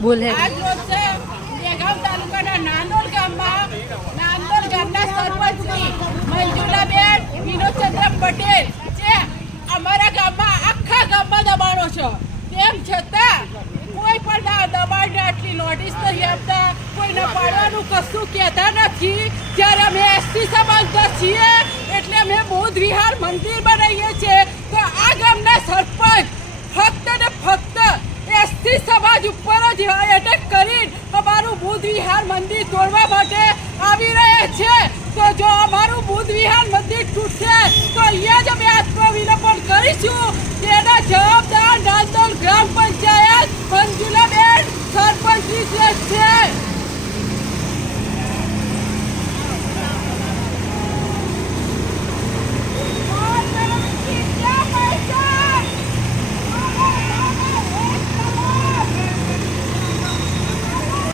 બોલે આજ રોજ છે દેગામ તાલુકાના નાંદોલ ગામના સરપંચ શ્રી મંજુલાબેન વિનોદચંદ્ર પટેલ જે અમારા ગામમાં આખા ગામમાં દબાણો છે તેમ છતાં કોઈ પણ દબાણને આટલી નોટિસ નથી આપતા, કોઈને પાડવાનું કશું કહેતા નથી. જ્યારે અમે એસટી સમાજના છીએ એટલે અમે બૌદ્ધ વિહાર મંદિર બનાવીએ છીએ, તો આ ગામના સરપંચ ફક્ત ને ફક્ત એસટી સમાજ ઉપર જ એટેક કરીને અમારું બુદ્ધ વિહાર મંદિર તોડવા માટે આવી રહ્યા છે. તો જો અમારું બુદ્ધ વિહાર મંદિર તૂટશે તો અહીંયા જ અમે આત્મવિલોપન કરીશું.